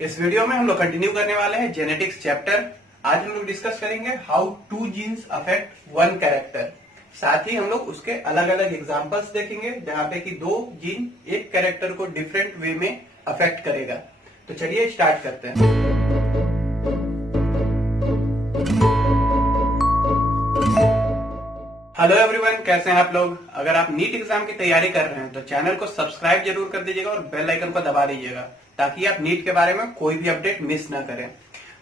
इस वीडियो में हम लोग कंटिन्यू करने वाले हैं जेनेटिक्स चैप्टर। आज हम लोग डिस्कस करेंगे how two genes affect one character. साथ ही हम लोग उसके अलग अलग एग्जांपल्स देखेंगे जहां पे कि दो जीन एक कैरेक्टर को डिफरेंट वे में अफेक्ट करेगा। तो चलिए स्टार्ट करते हैं। हेलो एवरीवन, कैसे हैं आप लोग। अगर आप नीट एग्जाम की तैयारी कर रहे हैं तो चैनल को सब्सक्राइब जरूर कर दीजिएगा और बेल आइकन को दबा दीजिएगा ताकि आप नीट के बारे में कोई भी अपडेट मिस ना करें।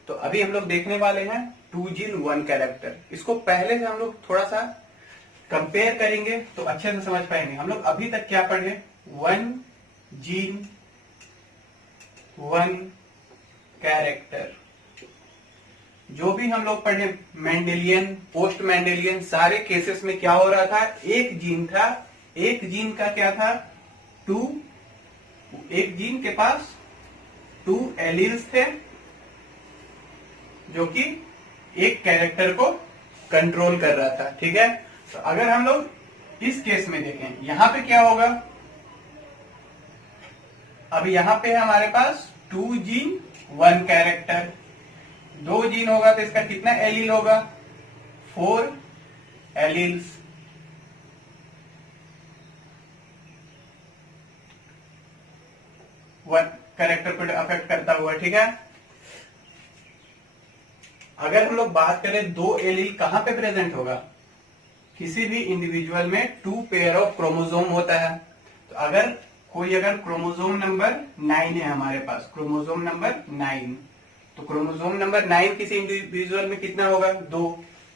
तो अभी हम लोग देखने वाले हैं टू जीन वन कैरेक्टर। इसको पहले से हम लोग थोड़ा सा कंपेयर करेंगे तो अच्छे से समझ पाएंगे। हम लोग अभी तक क्या पढ़े, वन जीन वन कैरेक्टर। जो भी हम लोग पढ़े मेंडेलियन, पोस्ट मेंडेलियन, सारे केसेस में क्या हो रहा था, एक जीन था, एक जीन का क्या था, एक जीन के पास टू एलील्स थे जो कि एक कैरेक्टर को कंट्रोल कर रहा था। ठीक है, तो अगर हम लोग इस केस में देखें यहां पे क्या होगा, अब यहां पे हमारे पास टू जीन वन कैरेक्टर, दो जीन होगा तो इसका कितना एलील होगा, 4 एलील्स। वन कैरेक्टर को अफेक्ट करता हुआ। ठीक है, अगर हम लोग बात करें दो एलील कहां पे प्रेजेंट होगा, किसी भी इंडिविजुअल में 2 पेयर ऑफ क्रोमोसोम होता है। तो अगर क्रोमोसोम नंबर 9 है हमारे पास, क्रोमोसोम नंबर 9, तो क्रोमोसोम नंबर 9 किसी इंडिविजुअल में कितना होगा, 2।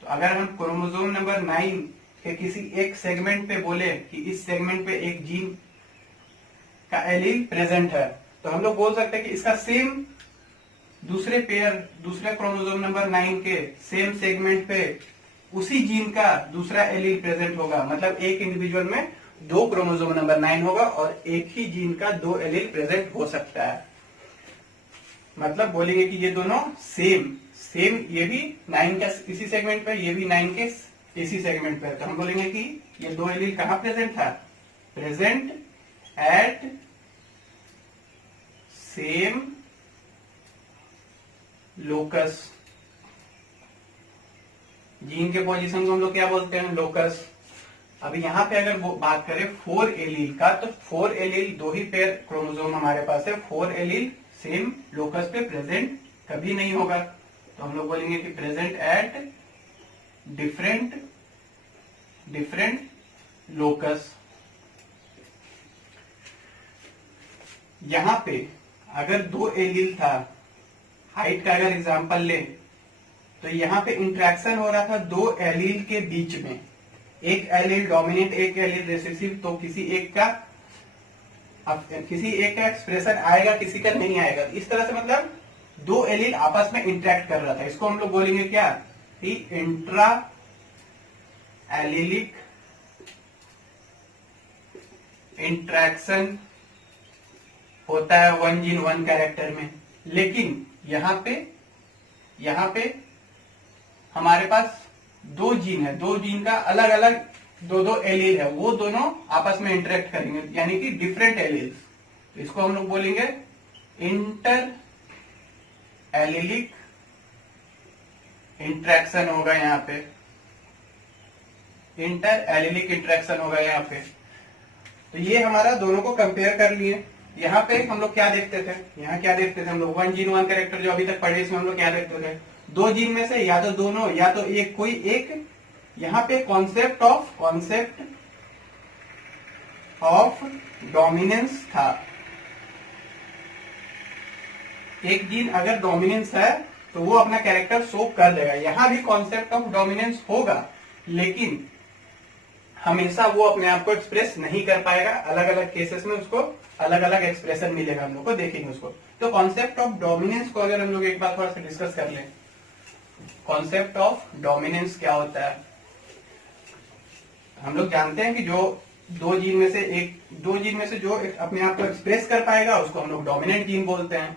तो अगर हम क्रोमोसोम नंबर 9 के किसी एक सेगमेंट पे बोले कि इस सेगमेंट पे एक जीन का एलील प्रेजेंट है, तो हम लोग बोल सकते हैं कि इसका सेम दूसरे क्रोमोसोम नंबर 9 के सेम सेगमेंट पे उसी जीन का दूसरा एलील प्रेजेंट होगा। मतलब एक इंडिविजुअल में 2 क्रोमोसोम नंबर 9 होगा और एक ही जीन का 2 एलील प्रेजेंट हो सकता है। मतलब बोलेंगे कि ये दोनों सेम, ये भी 9 का इसी सेगमेंट पे, ये भी 9 के इसी सेगमेंट पे। तो हम बोलेंगे कि ये 2 एलील कहां प्रेजेंट था, present at same locus. Gene के पोजीशन को हम लोग क्या बोलते हैं, लोकस। अभी यहां पे अगर वो बात करें 4 एलील का, तो 4 एलील, 2 ही पेयर क्रोमोसोम हमारे पास है, 4 एलील सेम लोकस पे प्रेजेंट कभी नहीं होगा। तो हम लोग बोलेंगे कि प्रेजेंट एट डिफरेंट लोकस। यहां पे अगर 2 एलील था, हाइट का अगर एग्जांपल ले, तो यहां पे इंटरेक्शन हो रहा था 2 एलील के बीच में, एक एलील डोमिनेंट, एक एलील रिसेसिव। तो किसी एक का एक्सप्रेशन आएगा, किसी का नहीं आएगा। इस तरह से मतलब 2 एलील आपस में इंटरेक्ट कर रहा था। इसको हम लोग बोलेंगे क्या, कि इंट्रा एलिलिक इंट्रैक्शन होता है वन जीन वन कैरेक्टर में। लेकिन यहां पे हमारे पास 2 जीन है, 2 जीन का अलग अलग 2 एलील है, वो दोनों आपस में इंटरेक्ट करेंगे, यानी कि डिफरेंट एलील्स। तो इसको हम लोग बोलेंगे इंटर एलिलिक इंट्रैक्शन होगा। यहाँ पे इंटर एलिलिक इंट्रैक्शन होगा यहाँ पे। तो ये हमारा दोनों को कंपेयर कर लिए। यहाँ पे हम लोग क्या देखते थे, हम लोग वन जीन वन कैरेक्टर जो अभी तक पढ़े, इसमें हम लोग क्या देखते थे, 2 जीन में से या तो दोनों या तो एक, कोई एक। यहाँ पे कॉन्सेप्ट ऑफ डोमिनेंस था। एक जीन अगर डोमिनेंस है तो वो अपना कैरेक्टर शो कर देगा। यहां भी कॉन्सेप्ट ऑफ डोमिनेंस होगा, लेकिन हमेशा वो अपने आप को एक्सप्रेस नहीं कर पाएगा। अलग अलग केसेस में उसको अलग अलग एक्सप्रेशन मिलेगा, हम लोग को देखेंगे उसको। तो कॉन्सेप्ट ऑफ डोमिनेंस को अगर हम लोग एक बार थोड़ा सा डिस्कस कर लें, कॉन्सेप्ट ऑफ डोमिनेंस क्या होता है। हम लोग जानते हैं कि जो 2 जीन में से जो अपने आप को एक्सप्रेस कर पाएगा उसको हम लोग डोमिनेंट जीन बोलते हैं।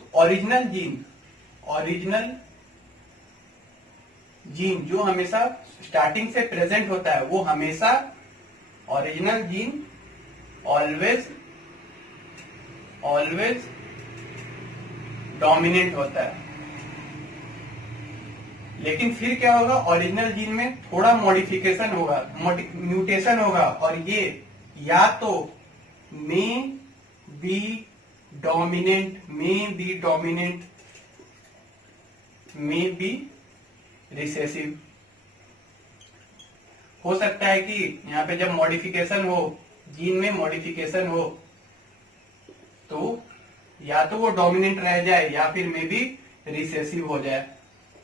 तो ओरिजिनल जीन जो हमेशा स्टार्टिंग से प्रेजेंट होता है, वो हमेशा ओरिजिनल जीन ऑलवेज डोमिनेंट होता है। लेकिन फिर क्या होगा, ओरिजिनल जीन में थोड़ा मॉडिफिकेशन होगा, म्यूटेशन होगा, और ये या तो may be dominant, may be recessive. हो सकता है कि यहाँ पे जब मॉडिफिकेशन हो, जीन में मॉडिफिकेशन हो, तो या तो वो डोमिनेंट रह जाए या फिर मे बी रिसेसिव हो जाए।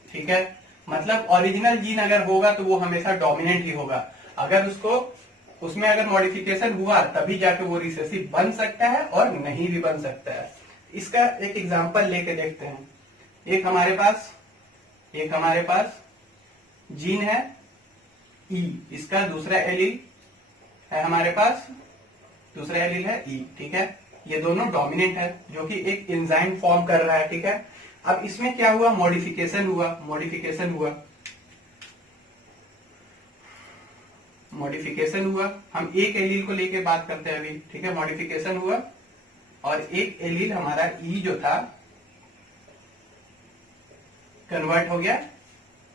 ठीक है, मतलब ओरिजिनल जीन अगर होगा तो वो हमेशा डोमिनेंट ही होगा। अगर उसमें अगर मॉडिफिकेशन हुआ तभी जाके वो रिसेसिव बन सकता है और नहीं भी बन सकता है। इसका एक एग्जांपल लेके देखते हैं। एक हमारे पास जीन है ई, इसका दूसरा एलील है हमारे पास, दूसरा एलील है ई। ठीक है, ये दोनों डोमिनेंट है जो कि एक एंजाइम फॉर्म कर रहा है। ठीक है, अब इसमें क्या हुआ, मॉडिफिकेशन हुआ। हम एक एलील को लेके बात करते हैं अभी। ठीक है, मॉडिफिकेशन हुआ और एक एलील हमारा ई जो था कन्वर्ट हो गया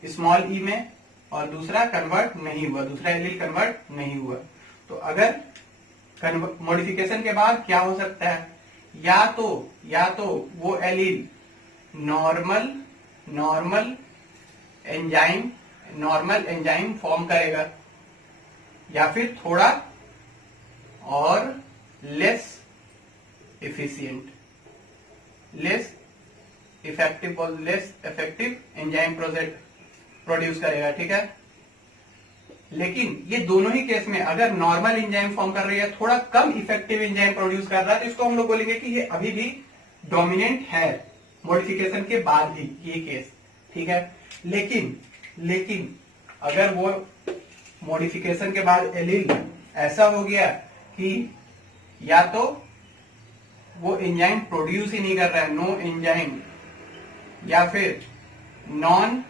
स्मॉल ई में, और दूसरा कन्वर्ट नहीं हुआ, दूसरा एलील कन्वर्ट नहीं हुआ। तो अगर मॉडिफिकेशन के बाद क्या हो सकता है, या तो वो एलील नॉर्मल एंजाइम फॉर्म करेगा, या फिर थोड़ा और लेस इफेक्टिव एंजाइम प्रोड्यूस करेगा। ठीक है, लेकिन ये दोनों ही केस में अगर नॉर्मल एंजाइम फॉर्म कर रही है, थोड़ा कम इफेक्टिव एंजाइम प्रोड्यूस कर रहा है, तो इसको हम लोग बोलेंगे कि ये अभी भी डोमिनेंट है मॉडिफिकेशन के बाद भी, ये केस। ठीक है, लेकिन अगर वो मॉडिफिकेशन के बाद एलील ऐसा हो गया कि या तो वो एंजाइम प्रोड्यूस ही नहीं कर रहा है, नो एंजाइम, या फिर नॉन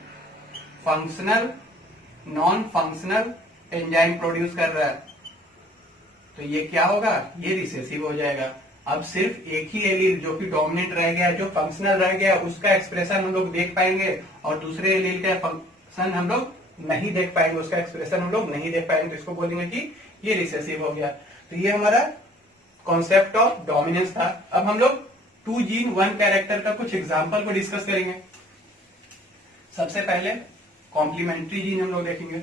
फंक्शनल एंजाइम प्रोड्यूस कर रहा है, तो ये क्या होगा, ये रिसेसिव हो जाएगा। अब सिर्फ एक ही एलील जो कि डोमिनेंट रह गया, जो फंक्शनल रह गया, उसका एक्सप्रेशन हम लोग देख पाएंगे, और दूसरे एलील का फंक्शन हम लोग नहीं देख पाएंगे, उसका एक्सप्रेशन हम लोग नहीं देख पाएंगे, तो इसको बोलेंगे कि ये रिसेसिव हो गया। तो ये हमारा कॉन्सेप्ट ऑफ डोमिनेंस था। अब हम लोग 2 जीन 1 कैरेक्टर का कुछ एग्जाम्पल को डिस्कस करेंगे। सबसे पहले कॉम्प्लीमेंट्री जीन हम लोग देखेंगे।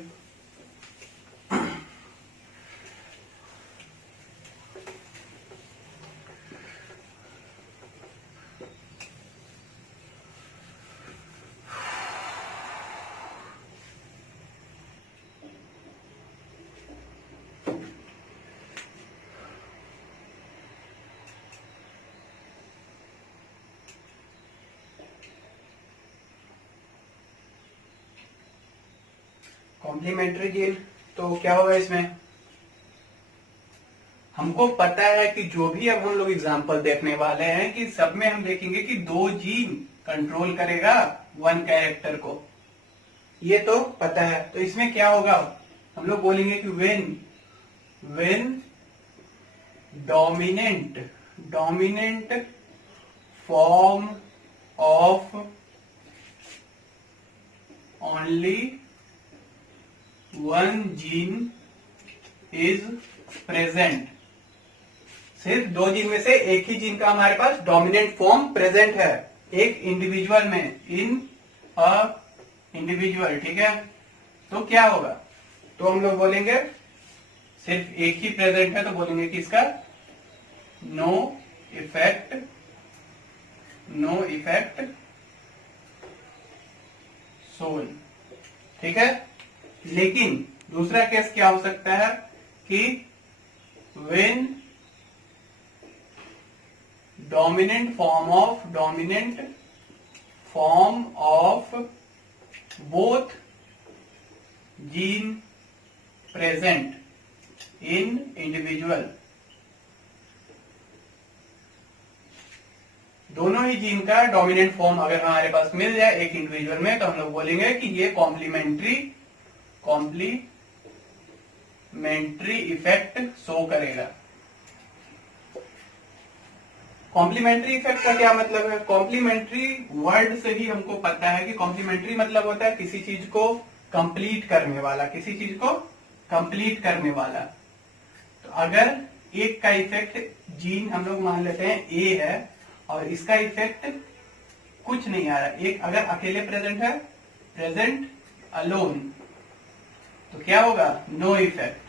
कॉम्प्लीमेंट्री जीन तो क्या होगा, इसमें हमको पता है कि जो भी अब हम लोग एग्जाम्पल देखने वाले हैं कि सब में हम देखेंगे कि 2 जीन कंट्रोल करेगा 1 कैरेक्टर को, ये तो पता है। तो इसमें क्या होगा, हम लोग बोलेंगे कि when dominant form of only 1 gene is present, सिर्फ 2 जीन में से एक ही जीन का हमारे पास डोमिनेंट फॉर्म प्रेजेंट है एक इंडिविजुअल में, इन अ इंडिविजुअल। ठीक है, तो क्या होगा, तो हम लोग बोलेंगे सिर्फ एक ही प्रेजेंट है, तो बोलेंगे कि इसका नो इफेक्ट सोल। ठीक है, लेकिन दूसरा केस क्या हो सकता है कि when dominant form of both gene present in individual, दोनों ही जीन का डोमिनेंट फॉर्म अगर हमारे पास मिल जाए एक इंडिविजुअल में, तो हम लोग बोलेंगे कि ये कॉम्प्लीमेंट्री इफेक्ट शो करेगा। कॉम्प्लीमेंट्री इफेक्ट का क्या मतलब है? कॉम्प्लीमेंट्री वर्ड से ही हमको पता है कि कॉम्प्लीमेंट्री मतलब होता है किसी चीज को कंप्लीट करने वाला, किसी चीज को कंप्लीट करने वाला। तो अगर एक का इफेक्ट जीन हम लोग मान लेते हैं ए है और इसका इफेक्ट कुछ नहीं आ रहा, एक अगर अकेले प्रेजेंट है, प्रेजेंट अलोन, तो क्या होगा? No effect.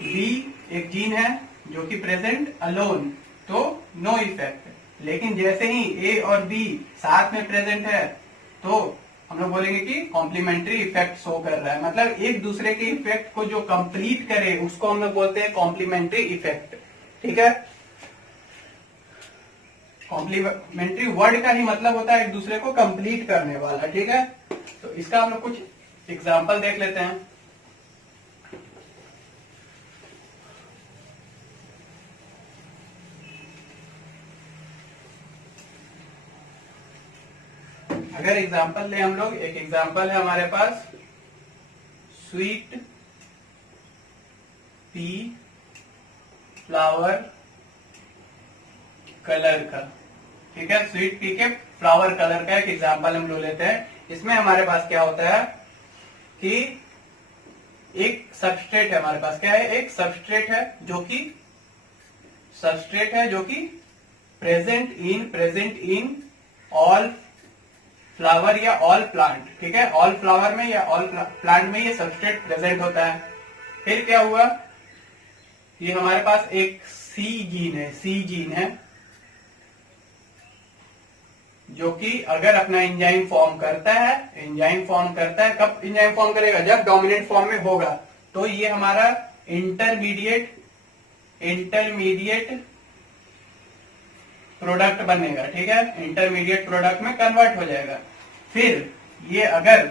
बी एक जीन है जो कि प्रेजेंट अलोन, तो नो इफेक्ट। लेकिन जैसे ही ए और बी साथ में प्रेजेंट है तो हम लोग बोलेंगे कि कॉम्प्लीमेंट्री इफेक्ट शो कर रहा है, मतलब एक दूसरे के इफेक्ट को जो कंप्लीट करे उसको हम लोग बोलते हैं कॉम्प्लीमेंट्री इफेक्ट। ठीक है, कॉम्प्लीमेंट्री वर्ड का ही मतलब होता है एक दूसरे को कंप्लीट करने वाला। ठीक है, तो इसका हम लोग कुछ एग्जाम्पल देख लेते हैं। अगर एग्जाम्पल ले हम लोग, एक एग्जाम्पल है हमारे पास स्वीट पी फ्लावर कलर का। ठीक है, स्वीट पी के फ्लावर कलर का एक एग्जाम्पल हम लोग लेते हैं। इसमें हमारे पास क्या होता है कि एक सबस्ट्रेट है हमारे पास, क्या है? एक सबस्ट्रेट है जो कि प्रेजेंट इन ऑल फ्लावर या ऑल प्लांट। ठीक है, ऑल फ्लावर में या ऑल प्लांट में ये सबस्ट्रेट प्रेजेंट होता है। फिर क्या हुआ, ये हमारे पास एक सी जीन है जो कि अगर अपना एंजाइम फॉर्म करता है, कब एंजाइम फॉर्म करेगा? जब डोमिनेंट फॉर्म में होगा। तो ये हमारा इंटरमीडिएट प्रोडक्ट बनेगा। ठीक है, इंटरमीडिएट प्रोडक्ट में कन्वर्ट हो जाएगा। फिर ये अगर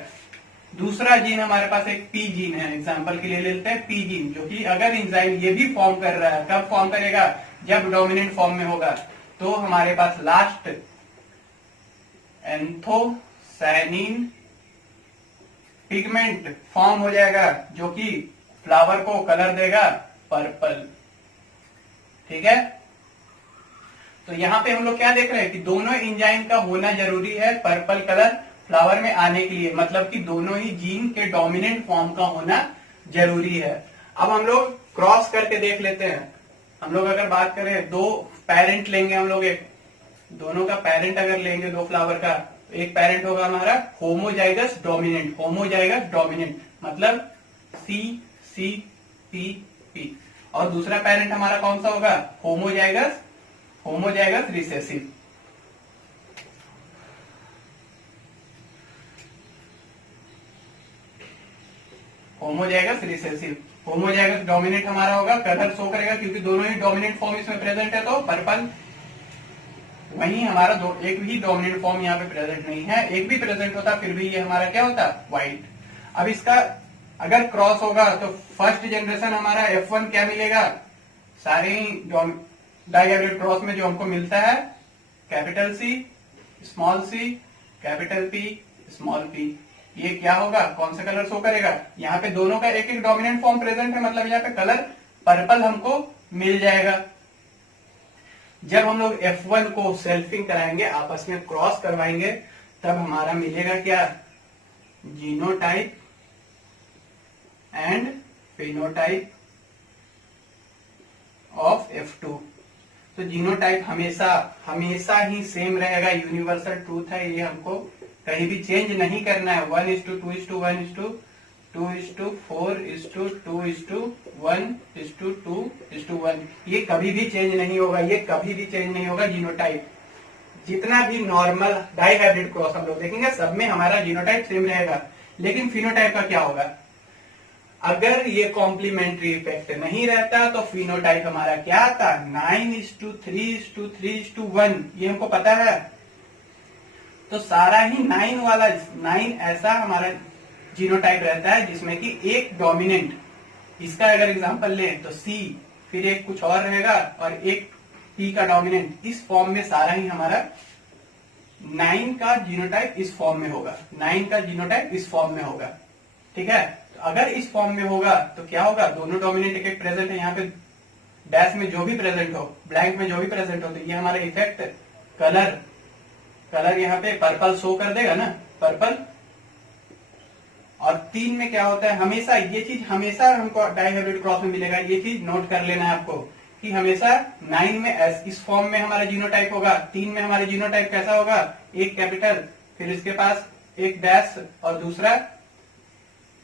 दूसरा जीन हमारे पास एक पी जीन है, एग्जांपल के लिए ले लेते हैं पी जीन, जो कि अगर एंजाइम ये भी फॉर्म कर रहा है, कब फॉर्म करेगा? जब डोमिनेंट फॉर्म में होगा। तो हमारे पास लास्ट एंथोसायनिन पिगमेंट फॉर्म हो जाएगा जो कि फ्लावर को कलर देगा पर्पल। ठीक है, तो यहाँ पे हम लोग क्या देख रहे हैं कि दोनों एंजाइम का होना जरूरी है पर्पल कलर फ्लावर में आने के लिए, मतलब कि दोनों ही जीन के डोमिनेंट फॉर्म का होना जरूरी है। अब हम लोग क्रॉस करके देख लेते हैं। हम लोग अगर बात करें, दो पेरेंट लेंगे हम लोग, एक दोनों का पेरेंट अगर लेंगे दो फ्लावर का, एक पेरेंट होगा हमारा होमोजाइगस डोमिनेंट, मतलब सी सी पी पी, और दूसरा पेरेंट हमारा कौन सा होगा? Homozygous recessive. होमोजाइगस डोमिनेंट हमारा होगा, कलर शो करेगा क्योंकि दोनों ही डोमिनेंट फॉर्म इसमें प्रेजेंट है, तो पर्पल। वहीं हमारा एक भी डोमिनेंट फॉर्म यहाँ पे प्रेजेंट नहीं है, एक भी प्रेजेंट होता फिर भी ये हमारा क्या होता? व्हाइट। अब इसका अगर क्रॉस होगा तो फर्स्ट जनरेशन हमारा F1 क्या मिलेगा? सारे ही डाइहेब्रिड क्रॉस में जो हमको मिलता है, capital C small C capital P small P, ये क्या होगा? कौन सा कलर शो करेगा? यहाँ पे दोनों का एक एक डोमिनेंट फॉर्म प्रेजेंट है, मतलब यहाँ पे कलर पर्पल हमको मिल जाएगा। जब हम लोग F1 को सेल्फिंग कराएंगे, आपस में क्रॉस करवाएंगे, तब हमारा मिलेगा क्या? Genotype and phenotype of F2। तो जीनोटाइप हमेशा ही सेम रहेगा, यूनिवर्सल ट्रूथ है, ये हमको कहीं भी चेंज नहीं करना है। 1:2:1:2:4:2:1:1 ये कभी भी चेंज नहीं होगा, जीनोटाइप। जितना भी नॉर्मल डाइहाइब्रिड क्रॉस हम लोग देखेंगे, सब में हमारा जीनोटाइप सेम रहेगा। लेकिन फिनोटाइप का क्या होगा? अगर ये कॉम्प्लीमेंट्री इफेक्ट नहीं रहता तो फिनोटाइप हमारा क्या आता? 9:3:3:1, ये हमको पता है। तो सारा ही 9 ऐसा हमारा जीनोटाइप रहता है जिसमें कि एक डोमिनेंट, इसका अगर एग्जांपल लें तो सी, फिर एक कुछ और रहेगा और एक पी का डोमिनेंट, इस फॉर्म में सारा ही हमारा 9 का जीनोटाइप इस फॉर्म में होगा। ठीक है, तो अगर इस फॉर्म में होगा तो क्या होगा? दोनों डोमिनेंट एक प्रेजेंट है, यहाँ पे डैश में जो भी प्रेजेंट हो, ब्लैंक में जो भी प्रेजेंट हो, तो ये हमारा इफेक्ट कलर यहाँ पे पर्पल शो कर देगा ना, पर्पल। और 3 में क्या होता है, हमेशा ये चीज हमेशा हमको डाइहाइब्रिड क्रॉस में मिलेगा, ये चीज नोट कर लेना है आपको कि हमेशा 9 में इस फॉर्म में हमारा जीनोटाइप होगा, 3 में हमारा जीनोटाइप कैसा होगा, एक कैपिटल, फिर इसके पास एक डैश और दूसरा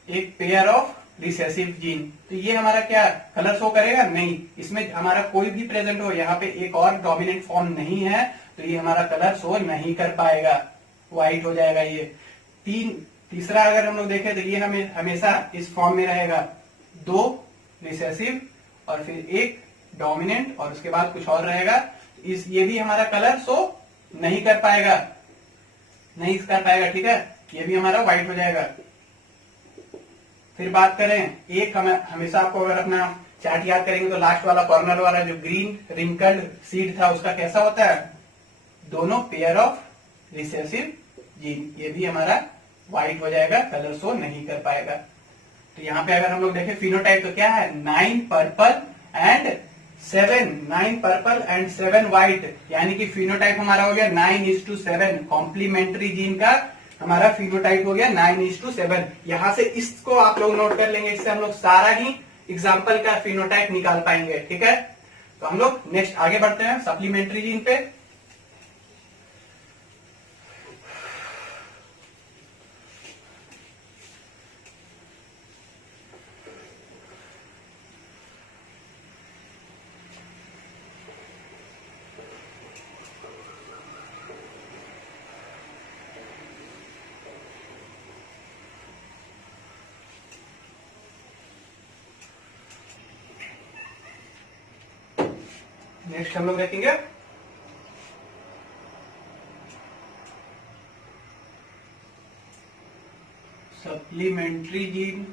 एक पेयर ऑफ रिसेसिव जीन। तो ये हमारा क्या कलर शो करेगा, नहीं, इसमें हमारा कोई भी प्रेजेंट हो, यहाँ पे एक और डोमिनेंट फॉर्म नहीं है, तो ये हमारा कलर शो नहीं कर पाएगा, व्हाइट हो जाएगा ये। तीसरा अगर हम लोग देखें तो ये हमें हमेशा इस फॉर्म में रहेगा, 2 रिसेसिव और फिर एक डोमिनेंट और उसके बाद कुछ और रहेगा, ये भी हमारा कलर शो नहीं कर पाएगा, ठीक है, ये भी हमारा व्हाइट हो जाएगा। फिर बात करें, एक हमेशा आपको अगर अपना चार्ट याद करेंगे तो लास्ट वाला कॉर्नर वाला जो ग्रीन रिंकल्ड सीड था उसका कैसा होता है, दोनों पेयर ऑफ रिसेसिव जीन, ये भी हमारा व्हाइट हो जाएगा, कलर शो नहीं कर पाएगा। तो यहाँ पे अगर हम लोग देखें फिनोटाइप तो क्या है, 9 पर्पल एंड 7 व्हाइट, यानी कि फिनोटाइप हमारा हो गया 9:7, कॉम्प्लीमेंट्री जीन का हमारा फिनोटाइप हो गया 9:7। यहां से इसको आप लोग नोट कर लेंगे, इससे हम लोग सारा ही एग्जाम्पल का फिनोटाइप निकाल पाएंगे, ठीक है। तो हम लोग नेक्स्ट आगे बढ़ते हैं सप्लीमेंट्री जीन पे। नेक्स्ट हम लोग देखेंगे सप्लीमेंट्री जीन।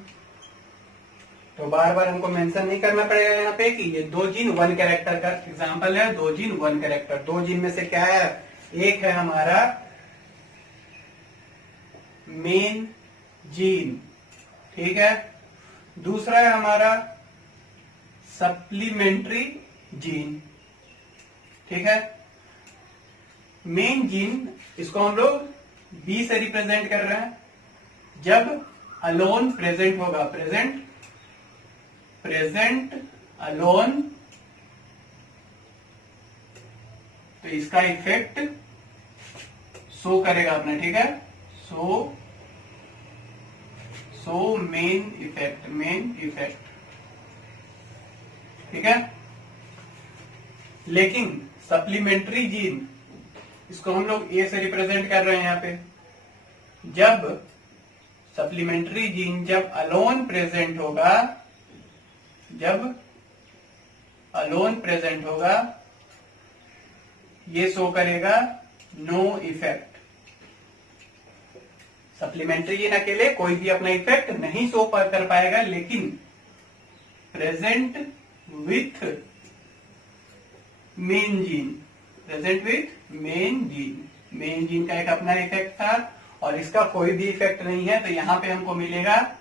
तो बार बार हमको मेंशन नहीं करना पड़ेगा यहाँ पे कि ये 2 जीन 1 कैरेक्टर का एग्जांपल है, 2 जीन 1 कैरेक्टर। 2 जीन में से क्या है, एक है हमारा मेन जीन, ठीक है, दूसरा है हमारा सप्लीमेंट्री जीन, ठीक है। मेन जीन इसको हम लोग बी से रिप्रेजेंट कर रहे हैं, जब अलोन प्रेजेंट होगा, प्रेजेंट अलोन, तो इसका इफेक्ट शो करेगा अपने, ठीक है, सो मेन इफेक्ट, ठीक है। लेकिन सप्लीमेंट्री जीन इसको हम लोग ए से रिप्रेजेंट कर रहे हैं यहाँ पे, जब सप्लीमेंट्री जीन जब अलोन प्रेजेंट होगा, ये शो करेगा नो इफेक्ट। सप्लीमेंट्री जीन अकेले कोई भी अपना इफेक्ट नहीं शो कर पाएगा, लेकिन प्रेजेंट विथ मेन जीन का एक अपना इफेक्ट था और इसका कोई भी इफेक्ट नहीं है, तो यहां पे हमको मिलेगा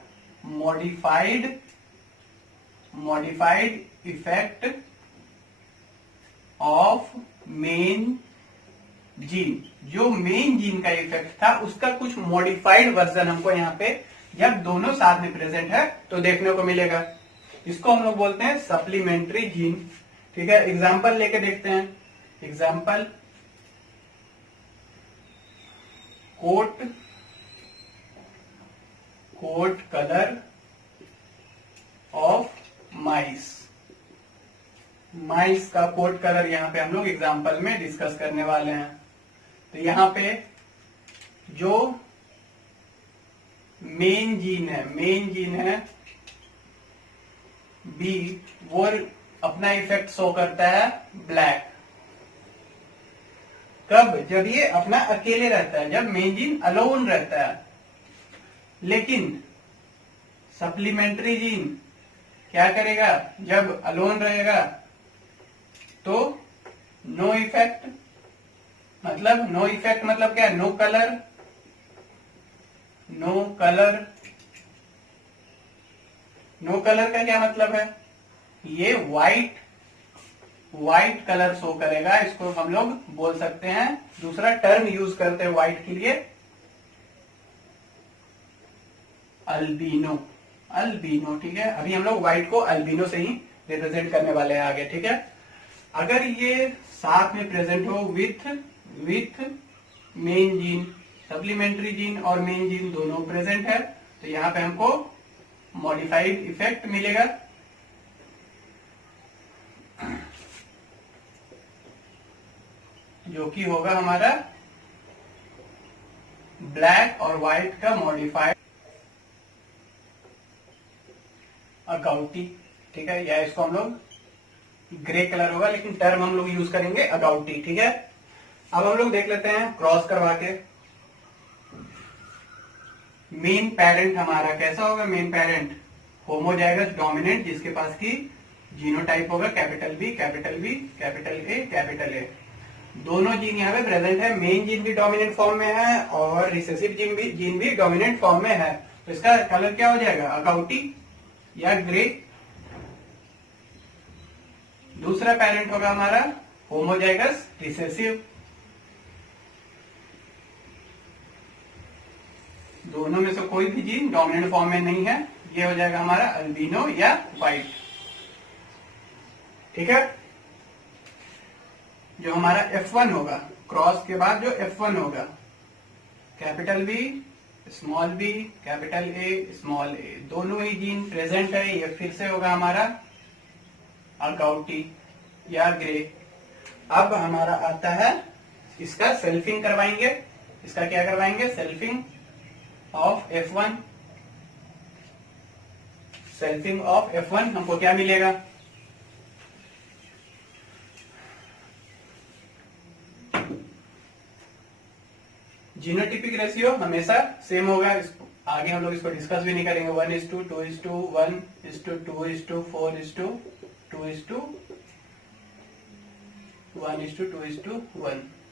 modified effect of main gene. जो मेन जीन का इफेक्ट था उसका कुछ मॉडिफाइड वर्जन हमको यहाँ पे जब दोनों साथ में प्रेजेंट है तो देखने को मिलेगा। इसको हम लोग बोलते हैं सप्लीमेंट्री जीन, ठीक है। एग्जाम्पल लेके देखते हैं, एग्जाम्पल कोट कलर ऑफ माइस का कोट कलर यहाँ पे हम लोग एग्जाम्पल में डिस्कस करने वाले हैं। तो यहाँ पे जो मेन जीन है बी, वो अपना इफेक्ट शो करता है ब्लैक। कब, जब ये अपना अकेले रहता है, जब मेन जीन अलोन रहता है। लेकिन सप्लीमेंट्री जीन क्या करेगा, जब अलोन रहेगा तो नो इफेक्ट मतलब क्या, नो कलर का क्या मतलब है, ये व्हाइट व्हाइट कलर शो करेगा, इसको हम लोग बोल सकते हैं, दूसरा टर्म यूज करते हैं व्हाइट के लिए, अल्बिनो। अल्बिनो, ठीक है। अभी हम लोग व्हाइट को अल्बिनो से ही रिप्रेजेंट करने वाले हैं आगे, ठीक है। अगर ये साथ में प्रेजेंट हो with main gene, supplementary gene और मेन जीन दोनों प्रेजेंट है, तो यहाँ पे हमको मॉडिफाइड इफेक्ट मिलेगा। जो कि होगा हमारा ब्लैक और व्हाइट का मॉडिफाइड अगाउटी, ठीक है। या इसको हम लोग ग्रे कलर होगा, लेकिन टर्म हम लोग यूज करेंगे अगाउटी, ठीक है। अब हम लोग देख लेते हैं क्रॉस करवा के मेन पेरेंट हमारा कैसा होगा। मेन पेरेंट होमोजाइगस डोमिनेंट, जिसके पास की जीनोटाइप होगा capital B, capital B, capital A, capital A. दोनों जीन यहाँ पे प्रेजेंट है, मेन जीन भी डोमिनेंट फॉर्म में है और रिसेसिव जीन भी डोमिनेंट फॉर्म में है, तो इसका कलर क्या हो जाएगा, अगाउटी या ग्रे। दूसरा पेरेंट होगा हमारा होमोजाइगस रिसेसिव, दोनों में से कोई भी जीन डोमिनेंट फॉर्म में नहीं है, ये हो जाएगा हमारा अल्बिनो या व्हाइट, ठीक है। जो हमारा F1 होगा, क्रॉस के बाद जो F1 होगा, capital B small B, capital A small A, दोनों ही जीन प्रेजेंट है, ये फिर से होगा हमारा अगाउटी या ग्रे। अब हमारा आता है इसका सेल्फिंग करवाएंगे, इसका क्या करवाएंगे, selfing of F1। Selfing of F1 हमको क्या मिलेगा, जीनोटिपिक रेशियो हमेशा सेम होगा, आगे हम लोग इसको डिस्कस भी नहीं करेंगे। 1:2, 2:1, 2:2, 4:2, 1:2,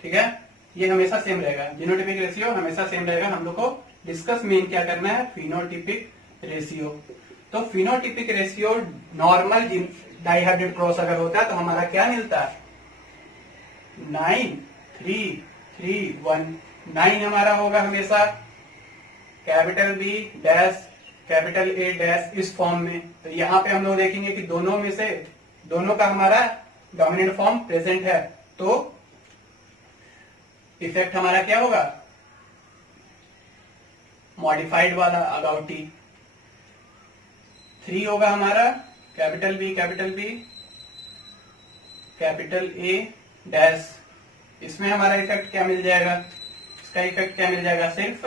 ठीक है। ये हमेशा सेम रहेगा, जीनोटिपिक रेशियो हमेशा सेम रहेगा। हम लोग को डिस्कस मेन क्या करना है, फिनोटिपिक रेशियो। तो phenotypic ratio normal dihybrid cross अगर होता है तो हमारा क्या मिलता है, 9:3:3:1। 9 हमारा होगा हमेशा capital B dash capital A dash इस फॉर्म में। तो यहाँ पे हम लोग देखेंगे कि दोनों में से दोनों का हमारा डोमिनेंट फॉर्म प्रेजेंट है, तो इफेक्ट हमारा क्या होगा, मॉडिफाइड वाला अगाउटी। 3 होगा हमारा capital B capital A dash, इसमें हमारा इफेक्ट क्या मिल जाएगा, इसका इफेक्ट क्या मिल जाएगा, सिर्फ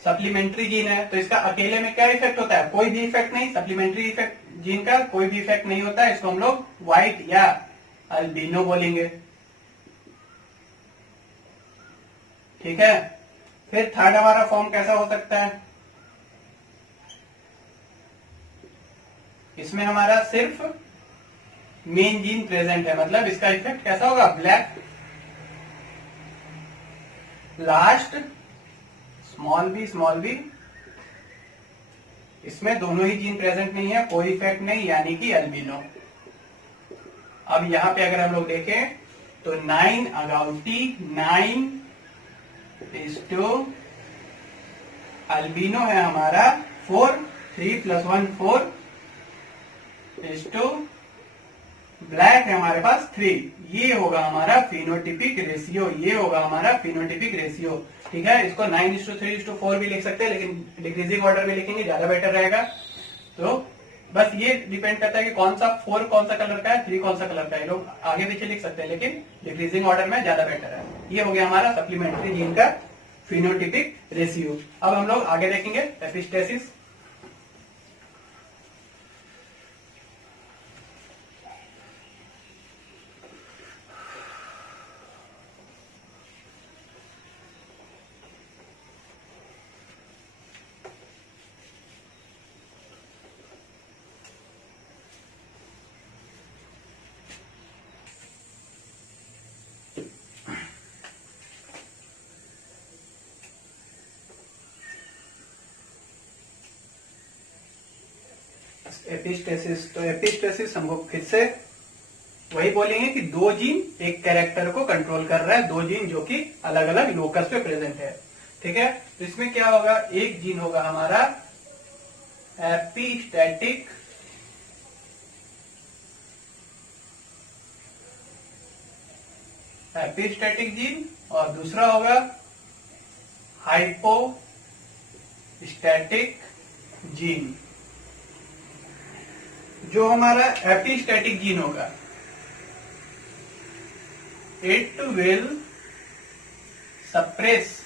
सप्लीमेंट्री जीन है तो इसका अकेले में क्या इफेक्ट होता है, कोई भी इफेक्ट नहीं, सप्लीमेंट्री इफेक्ट जीन का कोई भी इफेक्ट नहीं होता है, इसको हम लोग व्हाइट या अल्बिनो बोलेंगे, ठीक है। फिर थर्ड हमारा फॉर्म कैसा हो सकता है, इसमें हमारा सिर्फ मेन जीन प्रेजेंट है, मतलब इसका इफेक्ट कैसा होगा, ब्लैक। लास्ट स्मॉल बी, इसमें दोनों ही जीन प्रेजेंट नहीं है, कोई इफेक्ट नहीं, यानी कि अल्बिनो। अब यहां पे अगर हम लोग देखें तो 9 अगाउटी, 9:, अल्बिनो है हमारा 4, 3 + 1 4:, ब्लैक है हमारे पास 3। ये होगा हमारा फिनोटिपिक रेशियो, ये होगा हमारा फिनोटिपिक रेशियो, ठीक है। इसको 9:3:4 भी लिख सकते हैं, लेकिन डिक्रीजिंग ऑर्डर में लिखेंगे ज्यादा बेटर रहेगा। तो बस ये डिपेंड करता है कि कौन सा 4 कौन सा कलर का है, 3 कौन सा कलर का है, लोग आगे पीछे लिख सकते हैं, लेकिन डिक्रीजिंग ऑर्डर में ज्यादा बेटर है। ये हो गया हमारा सप्लीमेंट्री जीन का फिनोटिपिक रेशियो। अब हम लोग आगे देखेंगे एपिस्टेसिस। एपिस्टेसिस, तो एपिस्टेसिस हमको फिर से वही बोलेंगे कि दो जीन एक कैरेक्टर को कंट्रोल कर रहा है, दो जीन जो कि अलग अलग लोकस पे प्रेजेंट है। ठीक है, तो इसमें क्या होगा, एक जीन होगा हमारा एपिस्टैटिक जीन और दूसरा होगा हाइपोस्टैटिक जीन। जो हमारा एपिस्टैटिक जीन होगा, it will suppress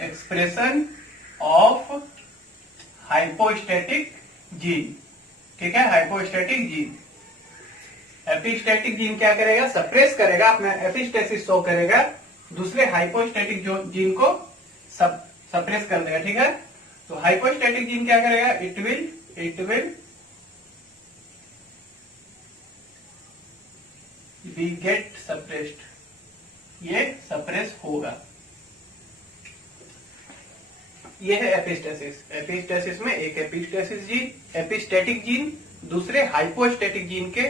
expression of hypostatic gene. ठीक है, हाइपोस्टैटिक जीन। एपिस्टैटिक जीन क्या करेगा, सप्रेस करेगा, अपना एपिस्टेसिस शो करेगा, दूसरे हाइपोस्टैटिक जो जीन को सप्रेस कर देगा। ठीक है, तो हाइपोस्टैटिक जीन क्या करेगा, it will be get suppressed, ये सप्रेस होगा। ये है एपिस्टेसिस। एपिस्टेसिस में एक एपिस्टैटिक जीन दूसरे हाइपोस्टैटिक जीन के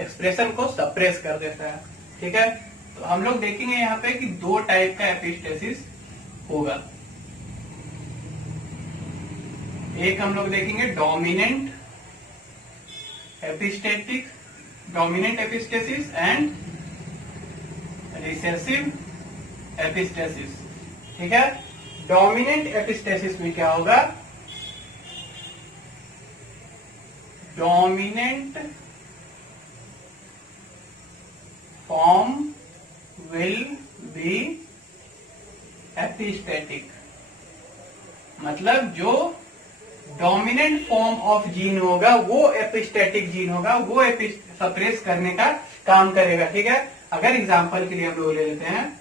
एक्सप्रेशन को सप्रेस कर देता है। ठीक है, तो हम लोग देखेंगे यहाँ पे कि दो टाइप का एपिस्टेसिस होगा। एक हम लोग देखेंगे dominant epistasis and recessive epistasis. ठीक है, डोमिनेंट एपिस्टेसिस में क्या होगा, dominant form will be epistatic. मतलब जो डोमिनेंट फॉर्म ऑफ जीन होगा वो एपिस्टैटिक जीन होगा, वो सप्रेस करने का काम करेगा। ठीक है, अगर एग्जांपल के लिए हम लोग ले लेते हैं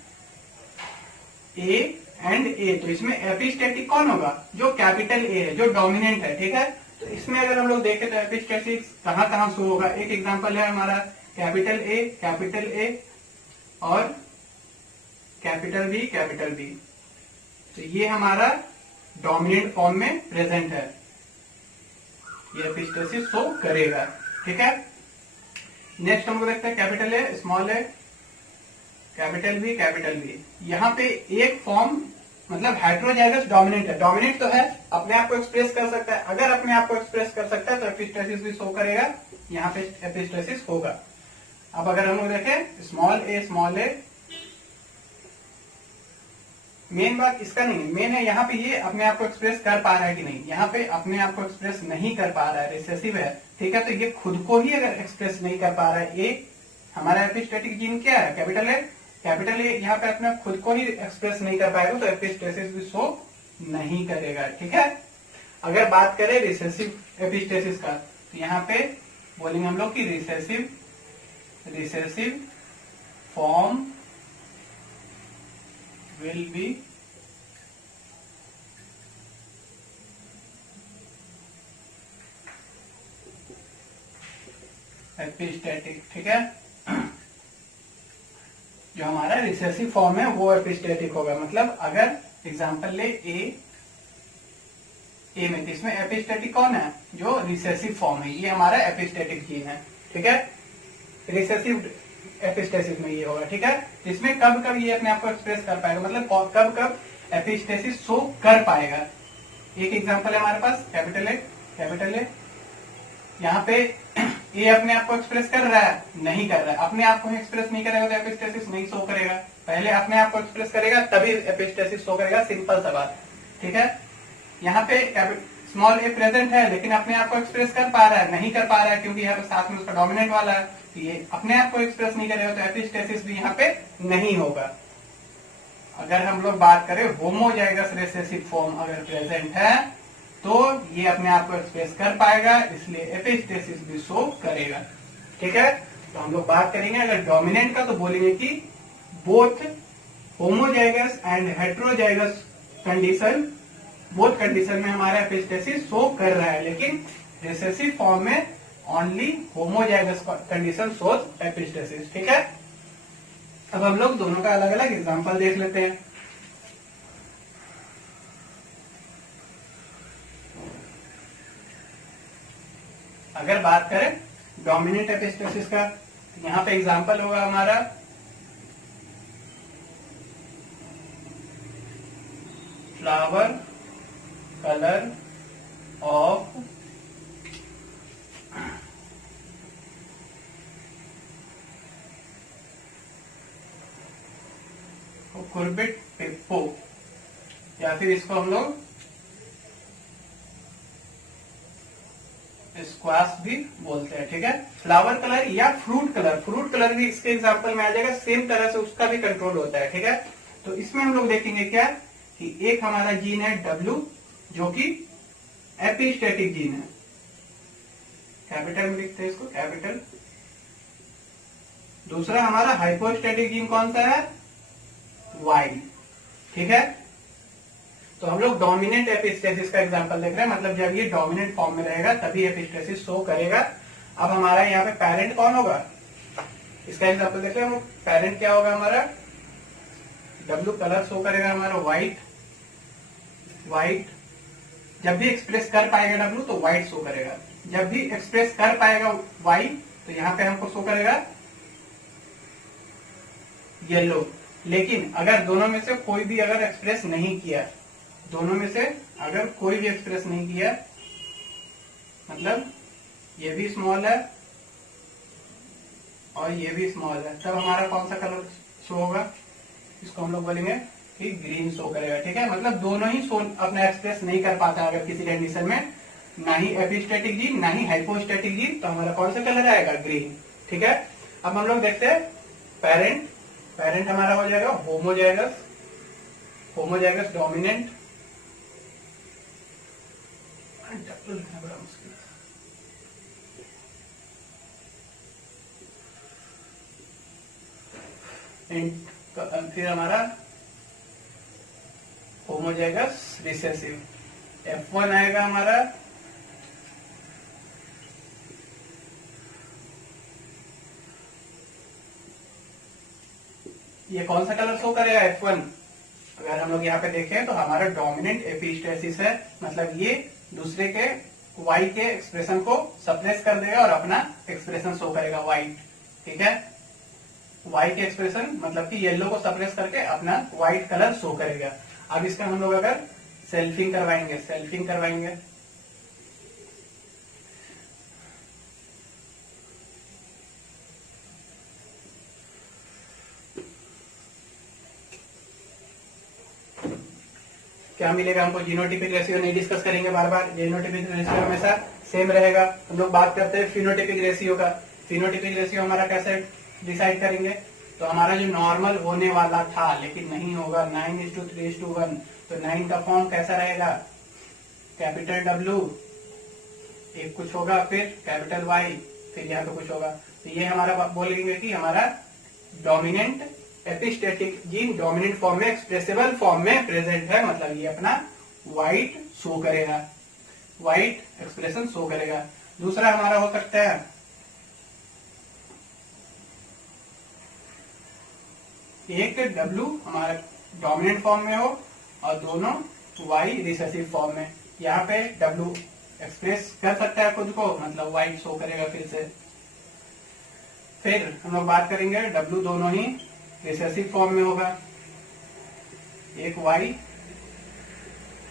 ए एंड ए, तो इसमें एपिस्टैटिक कौन होगा, जो कैपिटल ए है, जो डोमिनेंट है। ठीक है, तो इसमें अगर हम लोग देखें तो एपिस्टैटिक कहां कहां शो होगा। एक एग्जांपल है हमारा कैपिटल ए और कैपिटल बी। तो ये हमारा डोमिनेंट फॉर्म में प्रेजेंट है, ये एपिस्टेसिस शो करेगा। ठीक है, नेक्स्ट हम लोग देखते हैं capital A, small A, capital B. यहाँ पे एक फॉर्म मतलब हेटेरोजाइगस डोमिनेंट है। डोमिनेंट तो है, अपने आप को एक्सप्रेस कर सकता है। अगर अपने आप को एक्सप्रेस कर सकता है तो एपिस्टेसिस भी शो करेगा, यहाँ पे एपिस्टेसिस होगा। अब अगर हम लोग देखें स्मॉल ए, मेन बात इसका नहीं, मेन है यहाँ पे ये अपने आप को एक्सप्रेस कर पा रहा है कि नहीं। यहाँ पे अपने आप को एक्सप्रेस नहीं कर पा रहा है, रिसेसिव है। ठीक है, तो ये खुद को ही अगर एक्सप्रेस नहीं कर पा रहा है, ये हमारा एपिस्टैटिक जीन क्या है, कैपिटल ए यहाँ पे अपने खुद को ही एक्सप्रेस नहीं कर पाएगा, तो एपिस्टेसिस भी शो नहीं करेगा। ठीक है, अगर बात करें रिसेसिव एपिस्टेसिस का, तो यहाँ पे बोलेंगे हम लोग कि recessive form will be epistatic. ठीक है, जो हमारा रिसेसिव फॉर्म है वो एपिस्टैटिक होगा। मतलब अगर एग्जांपल ले ए में, इसमें एपिस्टैटिक कौन है, जो रिसेसिव फॉर्म है, ये हमारा एपिस्टैटिक जीन है। ठीक है, रिसेसिव एपिस्टेसिस में ये होगा। ठीक है, इसमें कब कब ये अपने आप को एक्सप्रेस कर पाएगा, मतलब कब कब एपिस्टेसिस शो कर पाएगा। एक एग्जांपल है हमारे पास कैपिटल ए, यहाँ पे ये अपने आप को एक्सप्रेस कर रहा है, नहीं कर रहा है। अपने आप को एक्सप्रेस नहीं करेगा तो एपिस्टेसिस नहीं शो करेगा। पहले अपने आप को एक्सप्रेस करेगा तभी एपिस्टेसिस शो करेगा, सिंपल सा बात। ठीक है, यहाँ पे स्मॉल ए प्रेजेंट है लेकिन अपने आप को एक्सप्रेस कर पा रहा है, नहीं कर पा रहा है क्योंकि यहाँ पे साथ में उसका डोमिनेंट वाला है, तो ये अपने आप को एक्सप्रेस नहीं करेगा, तो एपिस्टेसिस भी यहाँ पे नहीं होगा। अगर हम लोग बात करें होमोजाइगस रिसेसिव फॉर्म अगर प्रेजेंट है तो ये अपने आप को एक्सप्रेस कर पाएगा, इसलिए एपिस्टेसिस भी शो करेगा। ठीक है, तो हम लोग बात करेंगे अगर डोमिनेंट का, तो बोलेंगे कि both homozygous and heterozygous condition, both condition में हमारा एपिस्टेसिस शो कर रहा है, लेकिन रिसेसिव फॉर्म में only homozygous condition shows epistasis. ठीक है, अब हम लोग दोनों का अलग अलग एग्जांपल देख लेते हैं। अगर बात करें डोमिनेंट एपिस्टेसिस का। यहाँ पे एग्जांपल होगा हमारा flower colour of cucurbit hippo, या फिर इसको हम लोग स्क्वाश भी बोलते हैं। ठीक है, फ्लावर कलर या फ्रूट कलर, फ्रूट कलर भी इसके एग्जांपल में आ जाएगा, सेम तरह से उसका भी कंट्रोल होता है। ठीक है, तो इसमें हम लोग देखेंगे क्या कि एक हमारा जीन है W जो कि एपिस्टेटिक जीन है, कैपिटल में लिखते हैं इसको कैपिटल। दूसरा हमारा हाइपोस्टेटिक जीन कौन सा है, Y। ठीक है, तो हम लोग डोमिनेंट एपिस्टेसिस का एग्जांपल देख रहे हैं, मतलब जब ये डोमिनेंट फॉर्म में रहेगा तभी एपिस्टेसिस शो करेगा। अब हमारा यहाँ पे पेरेंट कौन होगा, इसका एग्जांपल देख रहे हैं हम लोग। पेरेंट क्या होगा हमारा, W कलर शो करेगा हमारा व्हाइट, व्हाइट। जब भी एक्सप्रेस कर पाएगा W तो व्हाइट शो करेगा, जब भी एक्सप्रेस कर पाएगा Y तो यहाँ पे हमको शो करेगा येलो। लेकिन अगर दोनों में से कोई भी अगर एक्सप्रेस नहीं किया, दोनों में से अगर कोई भी एक्सप्रेस नहीं किया, मतलब ये भी स्मॉल है और ये भी स्मॉल है, तब हमारा कौन सा कलर शो होगा, इसको हम लोग बोलेंगे कि ग्रीन शो करेगा। ठीक है, मतलब दोनों ही शो अपना एक्सप्रेस नहीं कर पाता अगर किसी कंडीशन में, ना ही एपिस्टेटिक जीन ना ही हाइपोस्टेटिक जीन, तो हमारा कौन सा कलर आएगा, ग्रीन। ठीक है, अब हम लोग देखते हैं पेरेंट। पेरेंट हमारा हो जाएगा होमोजाइगस, होमोजाइगस डोमिनेंट, बड़ा मुश्किल है। फिर हमारा होमोजाइगस रिसेसिव, F1 आएगा हमारा। ये कौन सा कलर शो करेगा, F1। अगर हम लोग यहाँ पे देखें तो हमारा डोमिनेंट एपिस्टेसिस है, मतलब ये दूसरे के Y के एक्सप्रेशन को सप्रेस कर देगा और अपना एक्सप्रेशन शो करेगा व्हाइट। ठीक है, Y के एक्सप्रेशन मतलब कि येलो को सप्रेस करके अपना व्हाइट कलर शो करेगा। अब इसका हम लोग अगर सेल्फिंग करवाएंगे, सेल्फिंग करवाएंगे क्या मिलेगा हमको, जीनोटिपिक रेशियो नहीं डिस्कस करेंगे बार बार, जीनोटिपिक रेशियो हमेशा सेम रहेगा। हम लोग बात करते हैं फिनोटिपिक रेशियो का। फिनोटिपिक रेशियो हमारा कैसे डिसाइड करेंगे, तो हमारा जो नॉर्मल होने वाला था लेकिन नहीं होगा 9:3:1, तो 9 का फॉर्म कैसा रहेगा, कैपिटल W, एक कुछ होगा, फिर कैपिटल Y, फिर यहाँ पे कुछ होगा। तो ये हमारा बोलेंगे कि हमारा dominant epistatic gene dominant form में, एक्सप्रेसिबल फॉर्म में प्रेजेंट है, मतलब ये अपना व्हाइट शो करेगा, व्हाइट एक्सप्रेशन शो करेगा। दूसरा हमारा हो सकता है एक W हमारा डोमिनेंट फॉर्म में हो और दोनों Y रिसेसिव फॉर्म में। यहाँ पे W एक्सप्रेस कर सकता है खुद को, मतलब व्हाइट शो करेगा फिर से। फिर हम लोग बात करेंगे W दोनों ही रिसेसिव फॉर्म में होगा, एक Y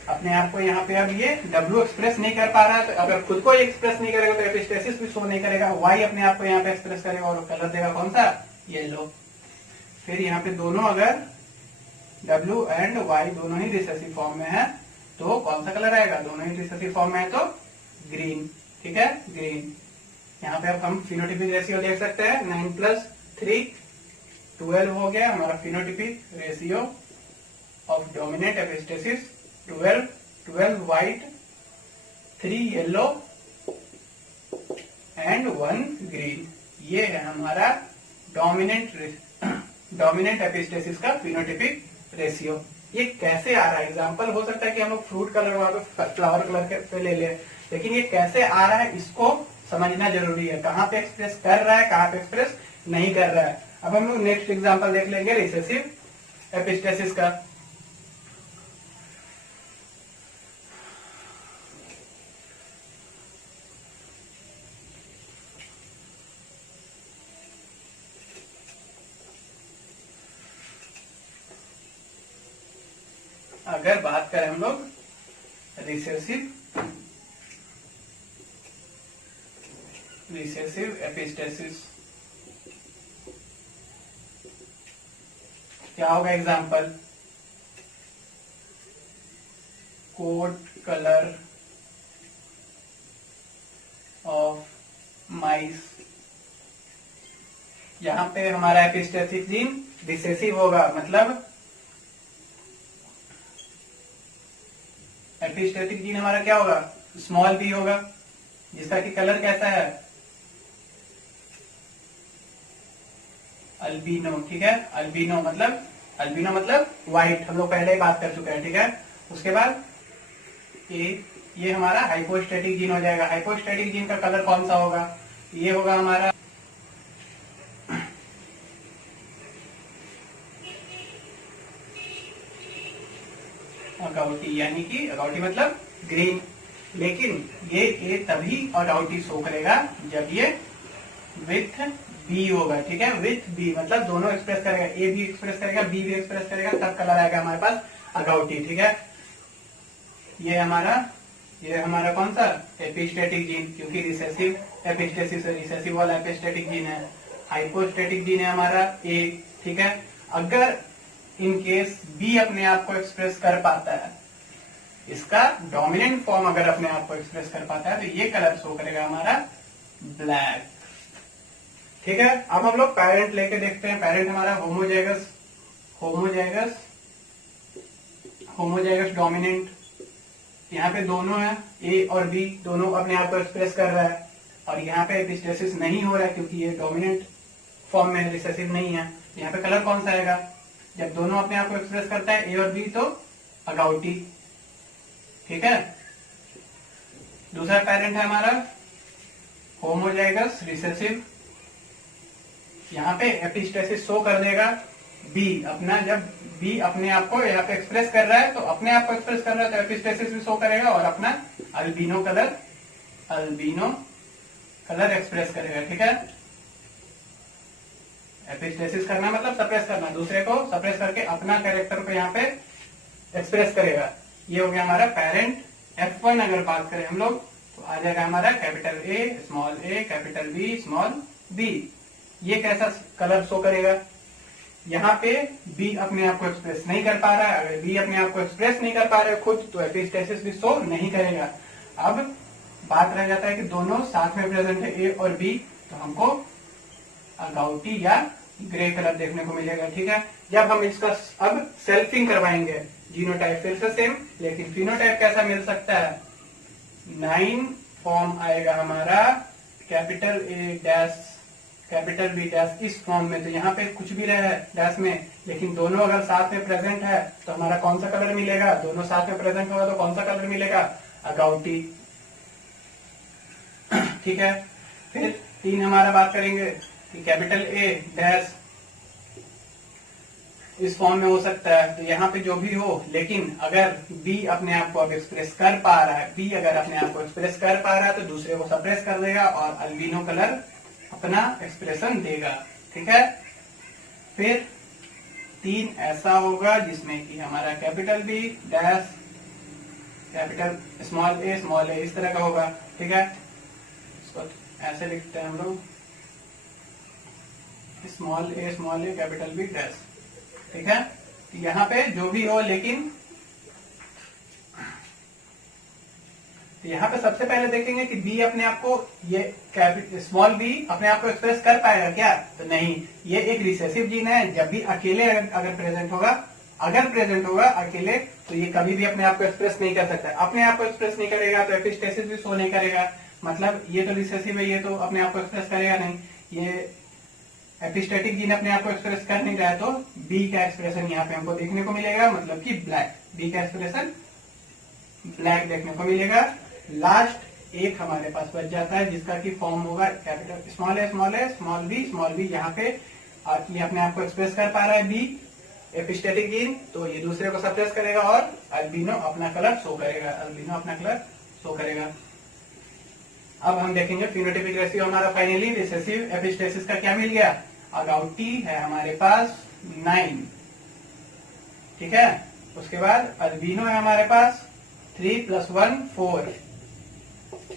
अपने आप को यहाँ पे, अब ये W एक्सप्रेस नहीं कर पा रहा है, तो अगर खुद को एक्सप्रेस नहीं करेगा तो एपिस्टेसिस भी शो नहीं करेगा। Y अपने आप को यहाँ पे एक्सप्रेस करेगा और कलर देगा कौन सा, येलो। फिर यहाँ पे दोनों अगर W एंड Y दोनों ही रिसेसिव फॉर्म में है तो कौन सा कलर आएगा, दोनों ही रिसेसिव फॉर्म में है तो ग्रीन। ठीक है, ग्रीन। यहाँ पे अब हम फिनोटिपिक रेशियो देख सकते हैं, 9+3 12 हो गया हमारा phenotypic ratio of dominant epistasis, 12 white, 3 yellow and 1 green. ये है हमारा डोमिनेंट एपिस्टेसिस का फिनोटिपिक रेशियो। ये कैसे आ रहा है, एग्जांपल हो सकता है कि हम लोग फ्रूट कलर वहां पे फ्लावर कलर पे ले ले, लेकिन ये कैसे आ रहा है इसको समझना जरूरी है, कहाँ पे एक्सप्रेस कर रहा है कहाँ पे एक्सप्रेस नहीं कर रहा है। अब हम लोग नेक्स्ट एग्जांपल देख लेंगे रिसेसिव एपिस्टेसिस का। अगर बात करें हम लोग रिसेसिव एपिस्टेसिस, क्या होगा example? Coat colour of mice. यहां पे हमारा एपिस्टेसिस जीन रिसेसिव होगा, मतलब एपिस्टेटिक जीन हमारा क्या होगा? स्मॉल बी होगा, जिसका कि कलर कैसा है? अल्बिनो। ठीक है, अल्बिनो मतलब व्हाइट, हम लोग पहले ही बात कर चुके हैं। ठीक है, उसके बाद ये हमारा हाइपोस्टेटिक जीन हो जाएगा। हाइपोस्टेटिक जीन का कलर कौन सा होगा? ये होगा हमारा अगाउटी, यानी कि अगाउटी मतलब ग्रीन। लेकिन ये तभी अगाउटी शो करेगा जब ये विथ बी होगा। ठीक है, विथ बी मतलब दोनों एक्सप्रेस करेगा, ए भी एक्सप्रेस करेगा, बी भी एक्सप्रेस करेगा, तब कलर आएगा हमारे पास अगाउटी। ठीक है, ये हमारा कौन सा? एपिस्टेटिक जीन, क्योंकि रिसेसिव एपिस्टेसिस रिसेसिव वाला एपिस्टेटिक जीन है। हाइपोस्टेटिक जीन है हमारा ए। ठीक है, अगर इन केस बी अपने आप को एक्सप्रेस कर पाता है, इसका डोमिनेंट फॉर्म अगर अपने आप को एक्सप्रेस कर पाता है, तो ये कलर शो करेगा हमारा ब्लैक। ठीक है, अब हम लोग पेरेंट लेके देखते हैं। पेरेंट हमारा होमोजाइगस डोमिनेंट। यहाँ पे दोनों है, ए और बी दोनों अपने आप को एक्सप्रेस कर रहा है, और यहाँ पे एपिस्टेसिस नहीं हो रहा है क्योंकि ये डोमिनेंट फॉर्म में रिसेसिव नहीं है। यहाँ पे कलर कौन सा आएगा? जब दोनों अपने आप को एक्सप्रेस करता है, ए और बी, तो अगाउटी। ठीक है, दूसरा पेरेंट है हमारा होमोजाइगस रिसेसिव। यहाँ पे एपिस्टेसिस शो कर देगा बी अपना, जब बी अपने आप को यहाँ पे एक्सप्रेस कर रहा है, तो अपने आप को एक्सप्रेस कर रहा है तो एपिस्टेसिस भी शो करेगा और अपना अल्बिनो कलर एक्सप्रेस करेगा। ठीक है, एपिस्टेसिस करना मतलब सप्रेस करना, दूसरे को सप्रेस करके अपना कैरेक्टर को यहाँ पे एक्सप्रेस करेगा। ये हो गया हमारा पेरेंट। F1 अगर बात करें हम लोग, तो आ जाएगा हमारा capital A, capital B, small B. ये कैसा कलर शो करेगा? यहाँ पे बी अपने आप को एक्सप्रेस नहीं कर पा रहा है। अगर बी अपने आप को एक्सप्रेस नहीं कर पा रहे खुद, तो एपिस्टेसिस भी शो नहीं करेगा। अब बात रह जाता है कि दोनों साथ में प्रेजेंट है, ए और बी, तो हमको अगाउटी या ग्रे कलर देखने को मिलेगा। ठीक है, जब हम इसका अब सेल्फिंग करवाएंगे, जीनोटाइप फिर से सेम, लेकिन फिनोटाइप कैसा मिल सकता है? 9 फॉर्म आएगा हमारा, capital A dash capital B dash, इस फॉर्म में। तो यहाँ पे कुछ भी रहे डैश में, लेकिन दोनों अगर साथ में प्रेजेंट है तो हमारा कौन सा कलर मिलेगा? दोनों साथ में प्रेजेंट होगा तो कौन सा कलर मिलेगा? अगाउटी। ठीक है, फिर 3 हमारा बात करेंगे कि कैपिटल ए डैश इस फॉर्म में हो सकता है, तो यहाँ पे जो भी हो, लेकिन अगर बी अपने आप को अब एक्सप्रेस कर पा रहा है, बी अगर अपने आप को एक्सप्रेस कर पा रहा है, तो दूसरे को सप्रेस कर देगा और अल्बिनो कलर अपना एक्सप्रेशन देगा। ठीक है, फिर 3 ऐसा होगा जिसमें कि हमारा capital B dash capital small A इस तरह का होगा। ठीक है, इसको ऐसे लिखते हैं हम लोग, small A capital B dash. ठीक है, यहाँ पे जो भी हो, लेकिन यहाँ पे सबसे पहले देखेंगे कि बी अपने आप को, ये स्मॉल बी अपने आप को एक्सप्रेस कर पाएगा क्या? तो नहीं, ये एक रिसेसिव जीन है। जब भी अकेले अगर प्रेजेंट होगा अकेले, तो ये कभी भी अपने आप को एक्सप्रेस नहीं कर सकता। अपने आप को एक्सप्रेस नहीं करेगा तो एपिस्टेसिस भी शो नहीं करेगा, मतलब ये तो रिसेसिव है, ये तो अपने आप को एक्सप्रेस करेगा नहीं। ये एपिस्टेटिक जीन अपने आप को एक्सप्रेस कर नहीं रहा है, तो बी का एक्सप्रेशन यहाँ पे हमको देखने को मिलेगा, मतलब कि ब्लैक। बी का एक्सप्रेशन ब्लैक देखने को मिलेगा। लास्ट एक हमारे पास बच जाता है, जिसका की फॉर्म होगा कैपिटल स्मॉल बी। यहाँ पे ये अपने आप को एक्सप्रेस कर पा रहा है बी, एपिस्टेटिक जीन, तो ये दूसरे को सप्रेस करेगा और अल्बिनो अपना कलर शो करेगा। अब हम देखेंगे फिनोटाइपिक रेशियो हमारा फाइनली रिसेसिव एपिस्टेसिस का क्या मिल गया? अगाउटी है हमारे पास 9। ठीक है, उसके बाद अल्बिनो है हमारे पास 3 + 1 4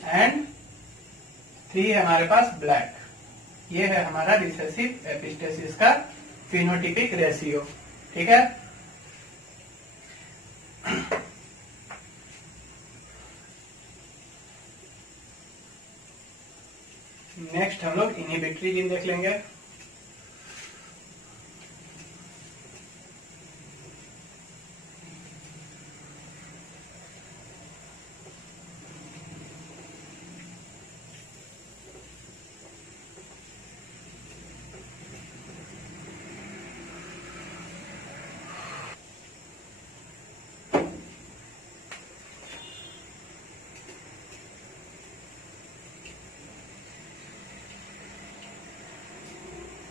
एंड 3 है हमारे पास ब्लैक। ये है हमारा रिसेसिव एपिस्टेसिस का फिनोटिपिक रेशियो। ठीक है। नेक्स्ट हम लोग इनहिबिटरी जीन देख लेंगे।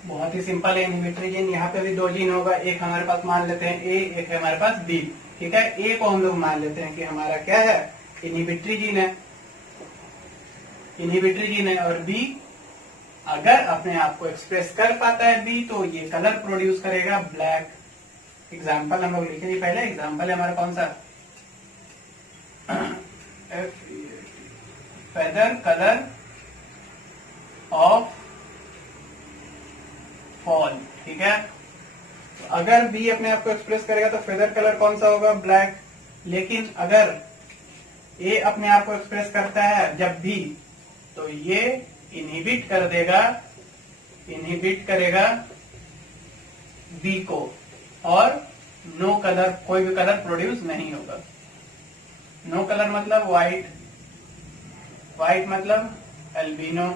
बहुत ही सिंपल है इनहिबिटरी जीन। यहाँ पे भी 2 जीन होगा, एक हमारे पास मान लेते हैं ए, एक है हमारे पास बी। ठीक है। ए को हम लोग मान लेते हैं कि हमारा क्या है, इनहिबिटरी जीन है, इनहिबिटरी जीन है। और बी अगर अपने आप को एक्सप्रेस कर पाता है बी, तो ये कलर प्रोड्यूस करेगा ब्लैक। एग्जाम्पल हम लोग लिखेंगे पहले। एग्जाम्पल है हमारा कौन सा, फेदर कलर ऑफ फॉल। ठीक है। तो अगर बी अपने आप को एक्सप्रेस करेगा तो फेदर कलर कौन सा होगा, ब्लैक। लेकिन अगर ए अपने आप को एक्सप्रेस करता है जब बी, तो ये इनहिबिट कर देगा, इनहिबिट करेगा बी को, और नो कलर, कोई भी कलर प्रोड्यूस नहीं होगा। नो कलर मतलब व्हाइट, व्हाइट मतलब एल्बिनो।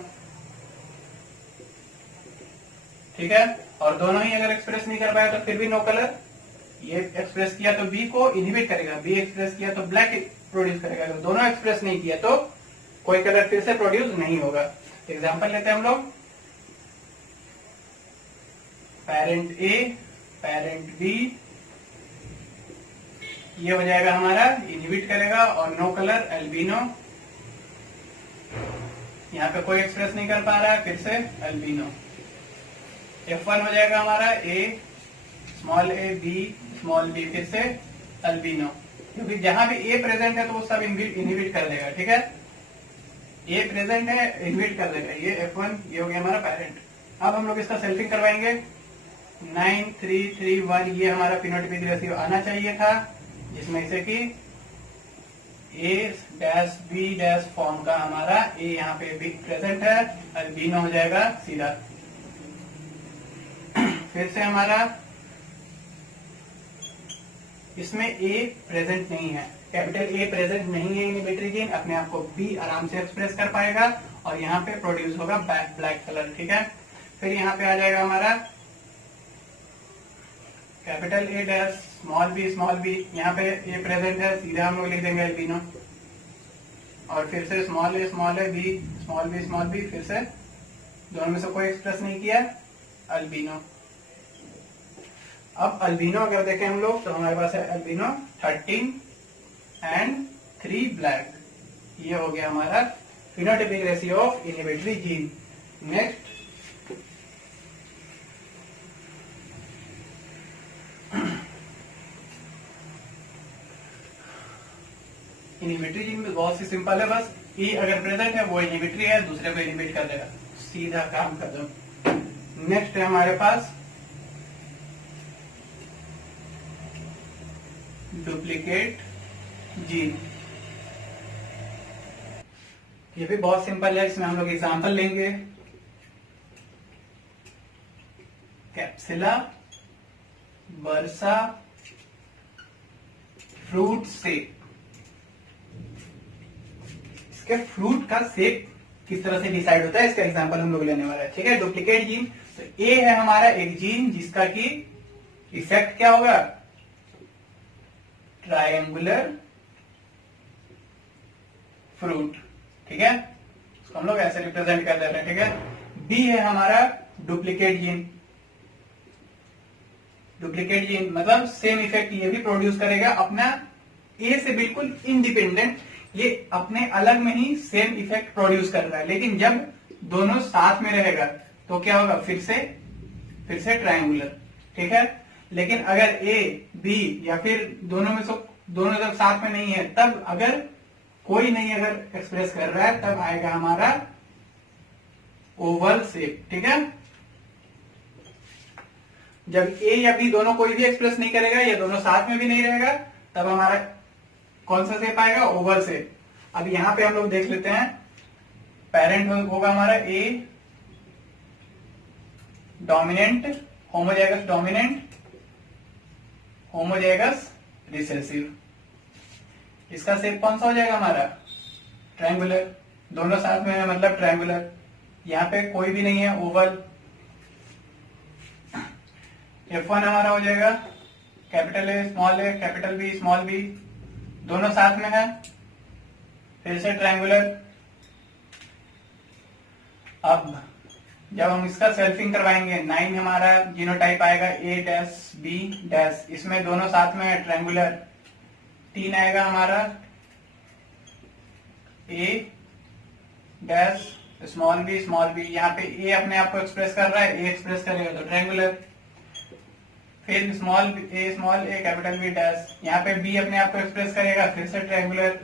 ठीक है। और दोनों ही अगर एक्सप्रेस नहीं कर पाया तो फिर भी नो कलर। ये एक्सप्रेस किया तो बी को इनहिबिट करेगा, बी एक्सप्रेस किया तो ब्लैक प्रोड्यूस करेगा। अगर दोनों एक्सप्रेस नहीं किया तो कोई कलर फिर से प्रोड्यूस नहीं होगा। एग्जांपल लेते हैं हम लोग। पेरेंट ए, पेरेंट बी, ये हो जाएगा हमारा इनहिबिट करेगा और नो कलर एल्बिनो। यहाँ पे कोई एक्सप्रेस नहीं कर पा रहा है, फिर से एल्बिनो। F1 हो जाएगा हमारा ए small A, B small B, फिर से अल्बिनो। क्योंकि जहां भी ए प्रेजेंट है तो वो सब इनहिबिट कर देगा। ठीक है। ए प्रेजेंट है, इनहिबिट कर देगा। ये F1, ये हो गया हमारा पेरेंट। अब हम लोग इसका सेल्फिंग करवाएंगे। 9 3 3 1 ये हमारा फिनोटाइपिक रेशियो आना चाहिए था, जिसमें से कि ए डैश बी डैश फॉर्म का हमारा ए यहाँ पे भी प्रेजेंट है, अल्बिनो हो जाएगा सीधा। फिर से हमारा इसमें ए प्रेजेंट नहीं है, कैपिटल ए प्रेजेंट नहीं है इनहिबिटरी जीन, अपने आप को बी आराम से एक्सप्रेस कर पाएगा और यहाँ पे प्रोड्यूस होगा ब्लैक कलर। ठीक है। फिर यहाँ पे आ जाएगा हमारा capital A dash small B, यहाँ पे ए प्रेजेंट है, सीधा हम लोग लिख देंगे एल्बिनो। और फिर से small A B small B, फिर से दोनों में से कोई एक्सप्रेस नहीं किया, अल्बिनो। अब अल्बिनो अगर देखें हम लोग तो हमारे पास है अल्बिनो 13 एंड 3 ब्लैक। ये हो गया हमारा phenotypic ratio of inhibitory gene. Next inhibitory gene में बहुत सी सिंपल है, बस ई अगर प्रेजेंट है वो इनहिबिटरी है, दूसरे को इनहिबिट कर देगा, सीधा काम खत्म। नेक्स्ट है हमारे पास डुप्लीकेट जीन। ये भी बहुत सिंपल है, इसमें हम लोग एग्जांपल लेंगे। कैप्सिला बर्सा फ्रूट शेप। इसके फ्रूट का शेप किस तरह से डिसाइड होता है, इसका एग्जांपल हम लोग लेने वाला है। ठीक है। डुप्लीकेट जीन, तो ए है हमारा एक जीन जिसका कि इफेक्ट क्या होगा, ट्रायंगुलर फ्रूट। ठीक है। इसको हम लोग ऐसे रिप्रेजेंट कर देते हैं। ठीक है। बी है हमारा डुप्लीकेट जीन। डुप्लीकेट जीन मतलब सेम इफेक्ट ये भी प्रोड्यूस करेगा, अपना ए से बिल्कुल इंडिपेंडेंट, ये अपने अलग में ही सेम इफेक्ट प्रोड्यूस कर रहा है। लेकिन जब दोनों साथ में रहेगा तो क्या होगा, फिर से ट्रायंगुलर। ठीक है। लेकिन अगर ए बी या फिर दोनों जब साथ में नहीं है, तब अगर कोई नहीं अगर एक्सप्रेस कर रहा है, तब आएगा हमारा ओवल शेप। ठीक है, जब ए या बी दोनों कोई भी एक्सप्रेस नहीं करेगा या दोनों साथ में भी नहीं रहेगा, तब हमारा कौन सा शेप आएगा? Oval shape. अब यहां पे हम लोग देख लेते हैं, पेरेंट होगा हमारा a dominant, homozygous dominant, homozygous recessive. इसका शेप कौन सा हो जाएगा हमारा? ट्रायंगुलर। दोनों साथ में है मतलब ट्रायंगुलर। यहां पे कोई भी नहीं है, ओवल। F1 हमारा हो जाएगा capital A capital B small B, दोनों साथ में है, फिर से ट्रायंगुलर। अब जब हम इसका सेल्फिंग करवाएंगे, 9 हमारा जीनोटाइप आएगा ए डैश बी डैश, इसमें दोनों साथ में है ट्रायंगुलर। 3 आएगा हमारा ए डैश स्मॉल बी, यहाँ पे ए अपने आप को एक्सप्रेस कर रहा है, ए एक्सप्रेस करेगा तो ट्रायंगुलर। फिर small A capital B dash, यहाँ पे बी अपने आप को एक्सप्रेस करेगा, फिर से ट्रायंगुलर।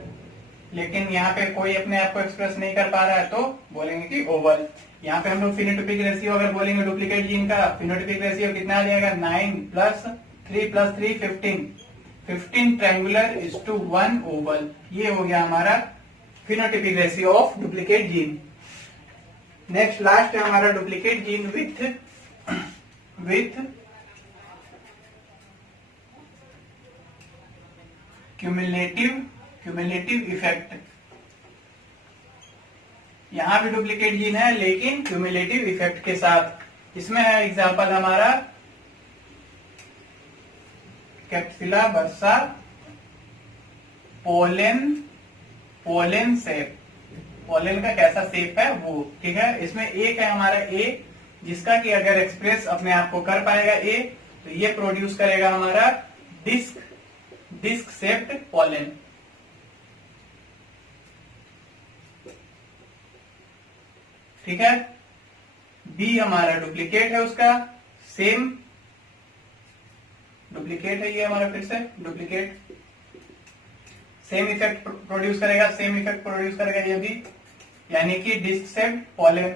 लेकिन यहाँ पे कोई अपने आप को एक्सप्रेस नहीं कर पा रहा है, तो बोलेंगे कि ओवल। यहाँ पे हम लोग फिनोटाइपिक रेशियो अगर बोलेंगे डुप्लीकेट जीन का, फिनोटाइपिक रेशियो कितना आ जाएगा? 9 + 3 + 3 15, 15 ट्रायंगुलर इज टू 1 ओवल। ये हो गया हमारा phenotypic ratio of duplicate gene. Next last है हमारा duplicate gene with cumulative effect. यहां भी डुप्लीकेट जीन है, लेकिन क्यूमुलेटिव इफेक्ट के साथ। इसमें है एग्जांपल हमारा कैप्सुला बर्सा पोलेन शेप। पोलेन का कैसा शेप है वो, ठीक है। इसमें एक है हमारा ए, जिसका कि अगर एक्सप्रेस अपने आप को कर पाएगा ए, तो ये प्रोड्यूस करेगा हमारा डिस्क शेप्ड पोलेन। ठीक है। बी हमारा डुप्लीकेट है, उसका सेम डुप्लीकेट है, ये हमारा फिर से डुप्लीकेट सेम इफेक्ट प्रोड्यूस करेगा, ये भी, यानी कि डिस्क शेप्ड पोलेन।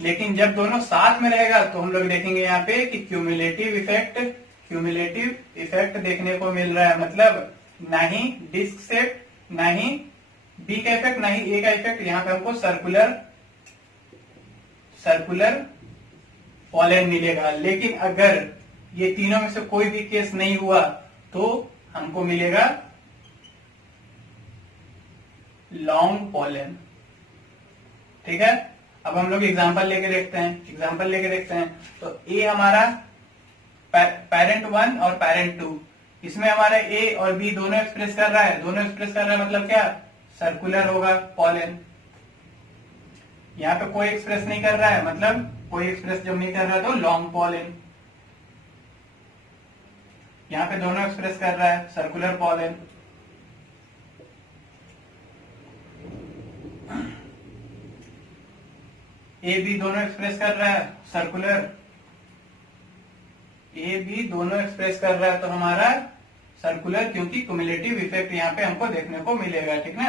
लेकिन जब दोनों साथ में रहेगा, तो हम लोग देखेंगे यहाँ पे कि क्यूमुलेटिव इफेक्ट देखने को मिल रहा है। मतलब ना ही डिस्क शेप, ना ही बी का इफेक्ट, ना ही ए का इफेक्ट। यहाँ पे हमको सर्कुलर पोलेन मिलेगा। लेकिन अगर ये तीनों में से कोई भी केस नहीं हुआ, तो हमको मिलेगा लॉन्ग पोलेन। ठीक है। अब हम लोग एग्जांपल लेके देखते हैं। तो ए हमारा पेरेंट 1 और पेरेंट 2, इसमें हमारा ए और बी दोनों एक्सप्रेस कर रहा है, मतलब क्या? सर्कुलर होगा पोलेन। यहाँ पे कोई एक्सप्रेस नहीं कर रहा है, मतलब कोई एक्सप्रेस जब नहीं कर रहा है तो लॉन्ग पोलेन। यहाँ पे दोनों एक्सप्रेस कर रहा है, सर्कुलर पोलेन। ए बी दोनों एक्सप्रेस कर रहा है, सर्कुलर। ए बी दोनों एक्सप्रेस कर रहा है, तो हमारा सर्कुलर, क्योंकि क्यूमुलेटिव इफेक्ट यहाँ पे हमको देखने को मिलेगा। ठीक ना।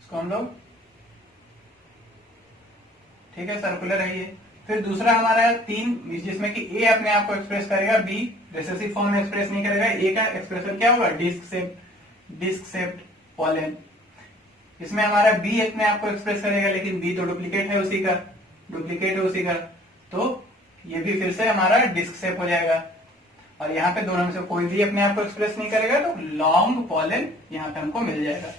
इसको हम लोग, ठीक है, सर्कुलर है ये। फिर दूसरा हमारा 3, जिसमें कि ए अपने आप को एक्सप्रेस करेगा, बी रिसेसिव फॉर्म में एक्सप्रेस नहीं करेगा। ए का एक्सप्रेशन क्या होगा? Disc shaped pollen. इसमें हमारा बी अपने आप को एक्सप्रेस करेगा, लेकिन बी तो डुप्लीकेट है उसी का, तो ये भी फिर से हमारा डिस्क शेप हो जाएगा। और यहाँ पे दोनों में से कोई भी अपने आप को एक्सप्रेस नहीं करेगा, तो लॉन्ग पोलेन यहाँ पे हमको मिल जाएगा।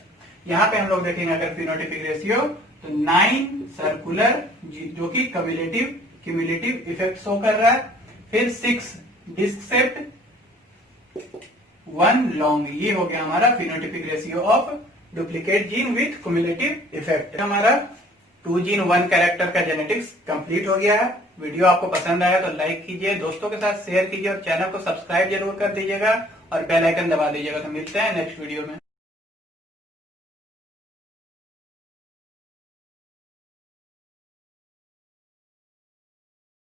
यहाँ पे हम लोग देखेंगे अगर फिनोटाइपिक रेशियो, तो 9 सर्कुलर, जो कि क्यूमुलेटिव इफेक्ट शो कर रहा है। फिर 6 डिस्क शेप्ड, 1 लॉन्ग। ये हो गया हमारा phenotypic ratio of duplicate gene with cumulative effect. हमारा 2 जीन 1 कैरेक्टर का जेनेटिक्स कंप्लीट हो गया है। वीडियो आपको पसंद आया तो लाइक कीजिए, दोस्तों के साथ शेयर कीजिए और चैनल को सब्सक्राइब जरूर कर दीजिएगा और बेल आइकन दबा दीजिएगा। तो मिलते हैं नेक्स्ट वीडियो में।